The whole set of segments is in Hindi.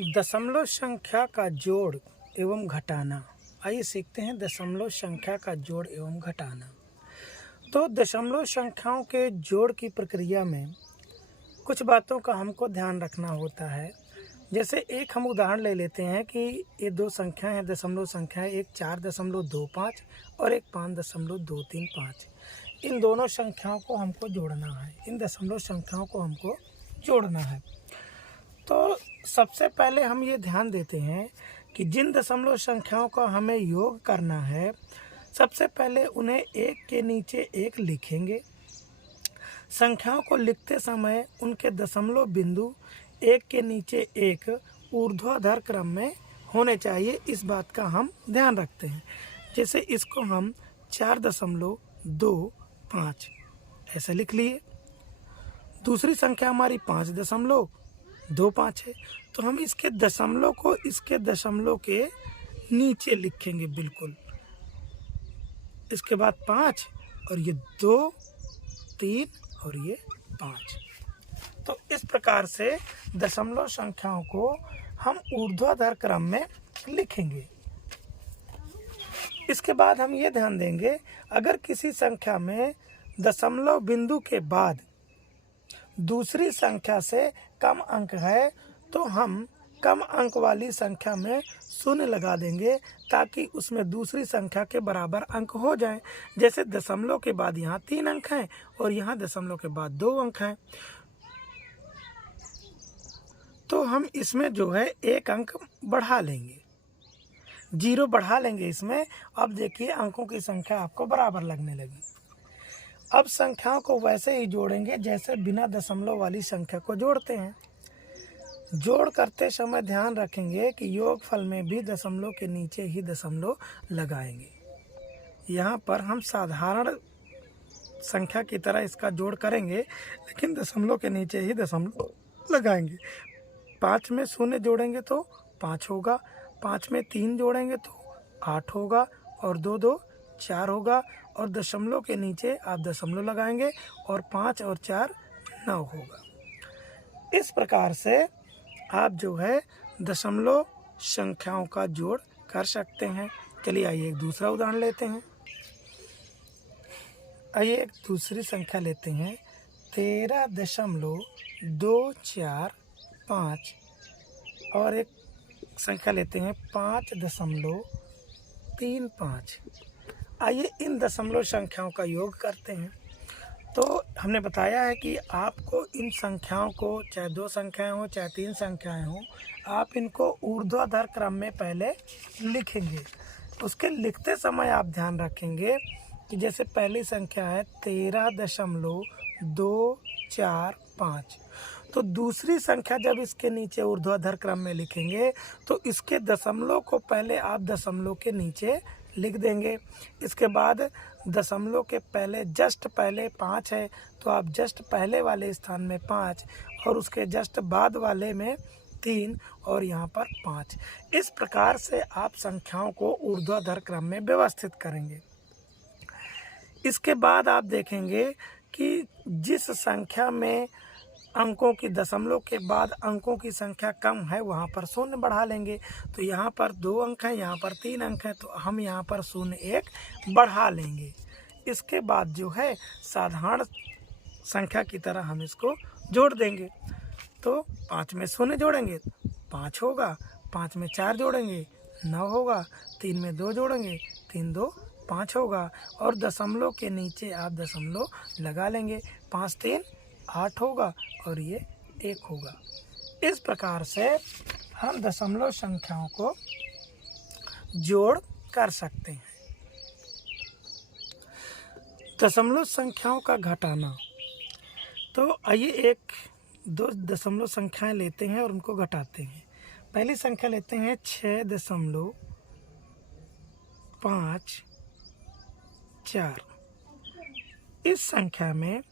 दशमलव संख्या का जोड़ एवं घटाना। आइए सीखते हैं दशमलव संख्या का जोड़ एवं घटाना। तो दशमलव संख्याओं के जोड़ की प्रक्रिया में कुछ बातों का हमको ध्यान रखना होता है। जैसे एक हम उदाहरण ले लेते हैं कि ये दो संख्याएं हैं, दशमलव संख्या है, एक 4.25 और एक 5.235। इन दोनों संख्याओं को हमको जोड़ना है, इन दशमलव संख्याओं को हमको जोड़ना है। तो सबसे पहले हम ये ध्यान देते हैं कि जिन दशमलव संख्याओं का हमें योग करना है, सबसे पहले उन्हें एक के नीचे एक लिखेंगे। संख्याओं को लिखते समय उनके दशमलव बिंदु एक के नीचे एक ऊर्ध्वाधर क्रम में होने चाहिए, इस बात का हम ध्यान रखते हैं। जैसे इसको हम 4.25 ऐसे लिख लिए। दूसरी संख्या हमारी 5.25 है, तो हम इसके दशमलव को इसके दशमलव के नीचे लिखेंगे बिल्कुल। इसके बाद 5 और ये 2, 3 और ये 5। तो इस प्रकार से दशमलव संख्याओं को हम ऊर्ध्वाधर क्रम में लिखेंगे। इसके बाद हम ये ध्यान देंगे, अगर किसी संख्या में दशमलव बिंदु के बाद दूसरी संख्या से कम अंक है, तो हम कम अंक वाली संख्या में शून्य लगा देंगे ताकि उसमें दूसरी संख्या के बराबर अंक हो जाएं। जैसे दशमलव के बाद यहाँ 3 अंक हैं और यहाँ दशमलव के बाद 2 अंक हैं, तो हम इसमें जो है 1 अंक बढ़ा लेंगे, 0 बढ़ा लेंगे इसमें। अब देखिए अंकों की संख्या आपको बराबर लगने लगी। अब संख्याओं को वैसे ही जोड़ेंगे जैसे बिना दशमलव वाली संख्या को जोड़ते हैं। जोड़ करते समय ध्यान रखेंगे कि योगफल में भी दशमलव के नीचे ही दशमलव लगाएंगे। यहाँ पर हम साधारण संख्या की तरह इसका जोड़ करेंगे, लेकिन दशमलव के नीचे ही दशमलव लगाएंगे। 5 में 0 जोड़ेंगे तो 5 होगा, 5 में 3 जोड़ेंगे तो 8 होगा और 2 2 4 होगा, और दशमलव के नीचे आप दशमलव लगाएंगे और 5 और 4 9 होगा। इस प्रकार से आप जो है दशमलव संख्याओं का जोड़ कर सकते हैं। चलिए आइए एक दूसरा उदाहरण लेते हैं। आइए एक दूसरी संख्या लेते हैं, 13.245 और एक संख्या लेते हैं 5.35। आइए इन दशमलव संख्याओं का योग करते हैं। तो हमने बताया है कि आपको इन संख्याओं को, चाहे 2 संख्याएं हो चाहे 3 संख्याएं हो, आप इनको ऊर्ध्वाधर क्रम में पहले लिखेंगे। उसके लिखते समय आप ध्यान रखेंगे कि जैसे पहली संख्या है 13.245, तो दूसरी संख्या जब इसके नीचे ऊर्ध्वाधर क्रम में लिखेंगे तो इसके दशमलव को पहले आप दशमलव के नीचे लिख देंगे। इसके बाद दशमलव के पहले जस्ट पहले 5 है, तो आप जस्ट पहले वाले स्थान में 5 और उसके जस्ट बाद वाले में 3 और यहाँ पर 5। इस प्रकार से आप संख्याओं को ऊर्ध्वाधर क्रम में व्यवस्थित करेंगे। इसके बाद आप देखेंगे कि जिस संख्या में अंकों की दशमलव के बाद अंकों की संख्या कम है, वहाँ पर 0 बढ़ा लेंगे। तो यहाँ पर 2 अंक हैं, यहाँ पर 3 अंक हैं, तो हम यहाँ पर 0 1 बढ़ा लेंगे। इसके बाद जो है साधारण संख्या की तरह हम इसको जोड़ देंगे। तो 5 में 0 जोड़ेंगे 5 होगा, 5 में 4 जोड़ेंगे 9 होगा, 3 में 2 जोड़ेंगे 3 2 5 होगा, और दशमलव के नीचे आप दशमलव लगा लेंगे। 5 3 8 होगा और ये 1 होगा। इस प्रकार से हम दशमलव संख्याओं को जोड़ कर सकते हैं। दशमलव संख्याओं का घटाना। तो आइए एक 2 दशमलव संख्याएं लेते हैं और उनको घटाते हैं। पहली संख्या लेते हैं 6.54। इस संख्या में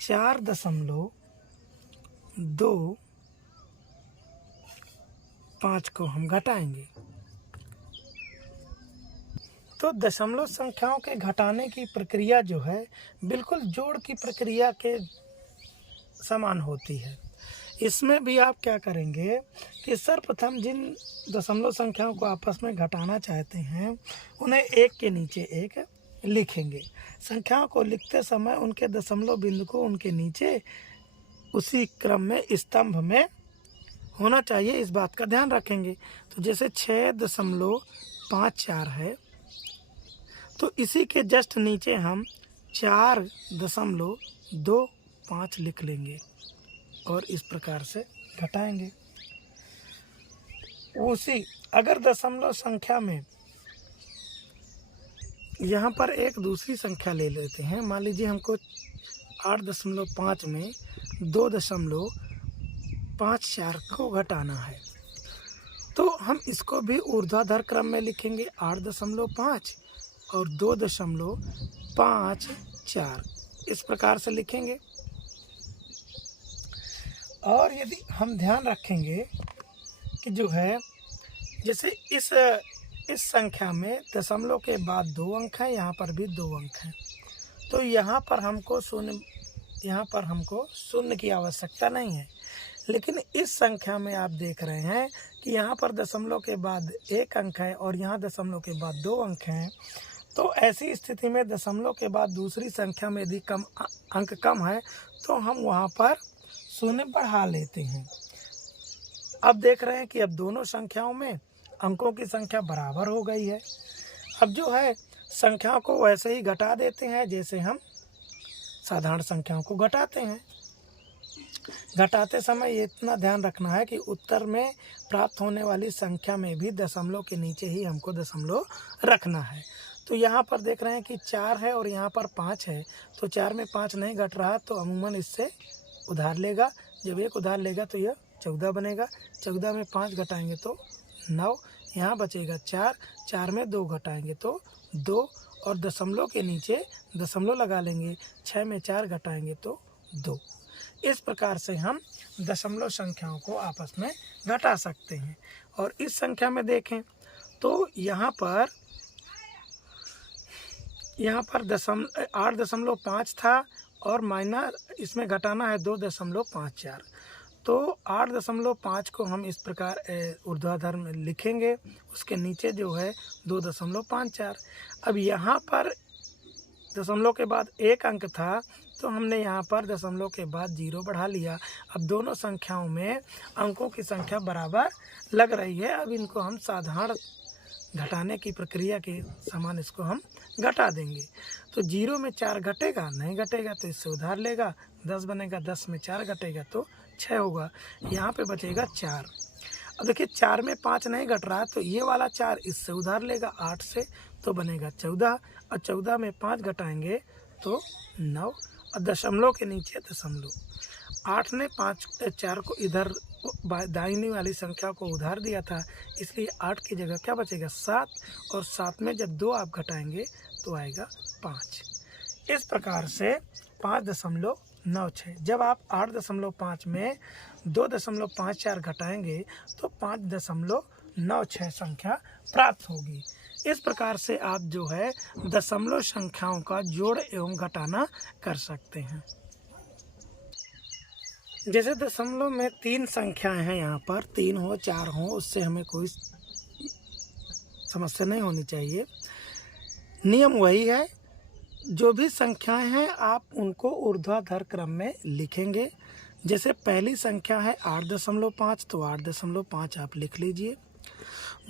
4.25 को हम घटाएंगे। तो दशमलव संख्याओं के घटाने की प्रक्रिया जो है बिल्कुल जोड़ की प्रक्रिया के समान होती है। इसमें भी आप क्या करेंगे कि सर्वप्रथम जिन दशमलव संख्याओं को आपस में घटाना चाहते हैं उन्हें एक के नीचे एक लिखेंगे। संख्याओं को लिखते समय उनके दशमलव बिंदु को उनके नीचे उसी क्रम में स्तंभ में होना चाहिए, इस बात का ध्यान रखेंगे। तो जैसे 6.54 है तो इसी के जस्ट नीचे हम 4.25 लिख लेंगे और इस प्रकार से घटाएंगे। उसी अगर दशमलव संख्या में यहाँ पर एक दूसरी संख्या ले लेते हैं, मान लीजिए हमको 8.5 में 2.54 को घटाना है, तो हम इसको भी ऊर्ध्वाधर क्रम में लिखेंगे 8.5 और 2.54 इस प्रकार से लिखेंगे। और यदि हम ध्यान रखेंगे कि जो है जैसे इस संख्या में दशमलव के बाद 2 अंक हैं, यहाँ पर भी 2 अंक हैं, तो यहाँ पर हमको शून्य की आवश्यकता नहीं है। लेकिन इस संख्या में आप देख रहे हैं कि यहाँ पर दशमलव के बाद 1 अंक है और यहाँ दशमलव के बाद 2 अंक हैं, तो ऐसी स्थिति में दशमलव के बाद दूसरी संख्या में यदि अंक कम है तो हम वहाँ पर शून्य बढ़ा लेते हैं। अब देख रहे हैं कि अब दोनों संख्याओं में अंकों की संख्या बराबर हो गई है। अब जो है संख्याओं को वैसे ही घटा देते हैं जैसे हम साधारण संख्याओं को घटाते हैं। घटाते समय ये इतना ध्यान रखना है कि उत्तर में प्राप्त होने वाली संख्या में भी दशमलव के नीचे ही हमको दशमलव रखना है। तो यहाँ पर देख रहे हैं कि 4 है और यहाँ पर 5 है, तो 4 में 5 नहीं घट रहा, तो अमूमन इससे उधार लेगा। जब एक उधार लेगा तो यह 14 बनेगा। 14 में 5 घटाएंगे तो 9, यहाँ बचेगा 4, 4 में 2 घटाएंगे तो 2 और दशमलव के नीचे दशमलव लगा लेंगे। 6 में 4 घटाएंगे तो 2। इस प्रकार से हम दशमलव संख्याओं को आपस में घटा सकते हैं। और इस संख्या में देखें तो यहाँ पर 8.5 था और माइनस इसमें घटाना है 2.54, तो 8.5 को हम इस प्रकार ऊर्ध्वाधर में लिखेंगे, उसके नीचे जो है 2.54। अब यहाँ पर दशमलव के बाद 1 अंक था तो हमने यहाँ पर दशमलव के बाद 0 बढ़ा लिया। अब दोनों संख्याओं में अंकों की संख्या बराबर लग रही है। अब इनको हम साधारण घटाने की प्रक्रिया के समान इसको हम घटा देंगे। तो 0 में 4 घटेगा नहीं घटेगा तो इससे उधार लेगा, 10 बनेगा, 10 में 4 घटेगा तो 6 होगा, यहाँ पे बचेगा 4। अब देखिए 4 में 5 नहीं घट रहा तो ये वाला 4 इससे उधार लेगा 8 से, तो बनेगा 14 और 14 में 5 घटाएंगे तो 9 और दशमलव के नीचे दशमलव। 8 ने 4 को इधर दाहिनी वाली संख्या को उधार दिया था, इसलिए 8 की जगह क्या बचेगा 7 और 7 में जब 2 आप घटाएंगे तो आएगा 5। इस प्रकार से 5.96। जब आप 8.5 में 2.54 घटाएंगे तो 5.96 संख्या प्राप्त होगी। इस प्रकार से आप जो है दशमलव संख्याओं का जोड़ एवं घटाना कर सकते हैं। जैसे दशमलव में 3 संख्याएं हैं, यहाँ पर 3 हो 4 हो, उससे हमें कोई समस्या नहीं होनी चाहिए। नियम वही है, जो भी संख्याएं हैं आप उनको ऊर्ध्वाधर क्रम में लिखेंगे। जैसे पहली संख्या है 8.5 तो 8.5 आप लिख लीजिए।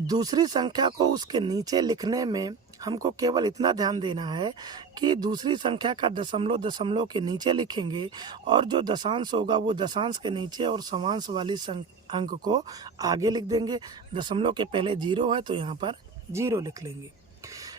दूसरी संख्या को उसके नीचे लिखने में हमको केवल इतना ध्यान देना है कि दूसरी संख्या का दशमलव के नीचे लिखेंगे और जो दशांश होगा वो दशांश के नीचे और समांश वाली अंक को आगे लिख देंगे। दशमलव के पहले 0 है तो यहाँ पर 0 लिख लेंगे।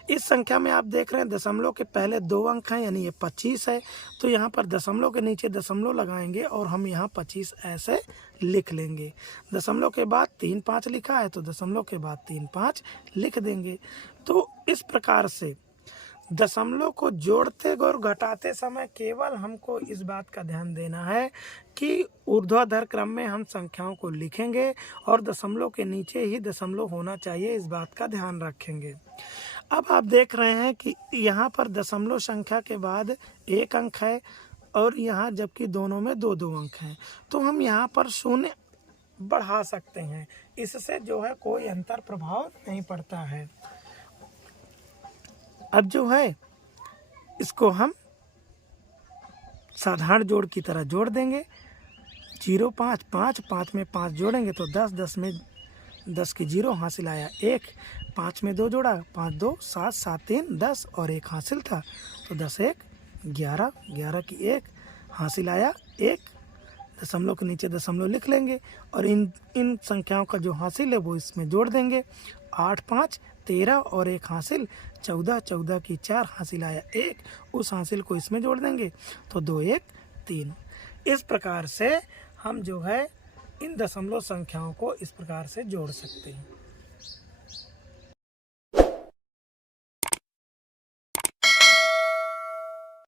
इस संख्या में आप देख रहे हैं दशमलव के पहले 2 अंक हैं, यानी ये 25 है, तो यहाँ पर दशमलव के नीचे दशमलव लगाएंगे और हम यहाँ 25 ऐसे लिख लेंगे। दशमलव के बाद 3 5 लिखा है तो दशमलव के बाद 3 5 लिख देंगे। तो इस प्रकार से दशमलव को जोड़ते और घटाते समय केवल हमको इस बात का ध्यान देना है कि ऊर्ध्वाधर क्रम में हम संख्याओं को लिखेंगे और दशमलव के नीचे ही दशमलव होना चाहिए, इस बात का ध्यान रखेंगे। अब आप देख रहे हैं कि यहाँ पर दशमलव संख्या के बाद 1 अंक है और यहाँ जबकि दोनों में 2-2 अंक हैं, तो हम यहाँ पर शून्य बढ़ा सकते हैं। इससे जो है कोई अंतर प्रभाव नहीं पड़ता है। अब जो है इसको हम साधारण जोड़ की तरह जोड़ देंगे। 0 5 5 5 में 5 जोड़ेंगे तो 10 10 में 10 की 0 हासिल आया 1, 5 में 2 जोड़ा 5 2 7 7 3 10 और 1 हासिल था तो 10 1 11, 11 की 1 हासिल आया 1, दशमलव के नीचे दशमलव लिख लेंगे और इन संख्याओं का जो हासिल है वो इसमें जोड़ देंगे। 8 5 13 और 1 हासिल 14, 14 की 4 हासिल आया 1, उस हासिल को इसमें जोड़ देंगे तो 2 1 3। इस प्रकार से हम जो है इन दशमलव संख्याओं को इस प्रकार से जोड़ सकते हैं।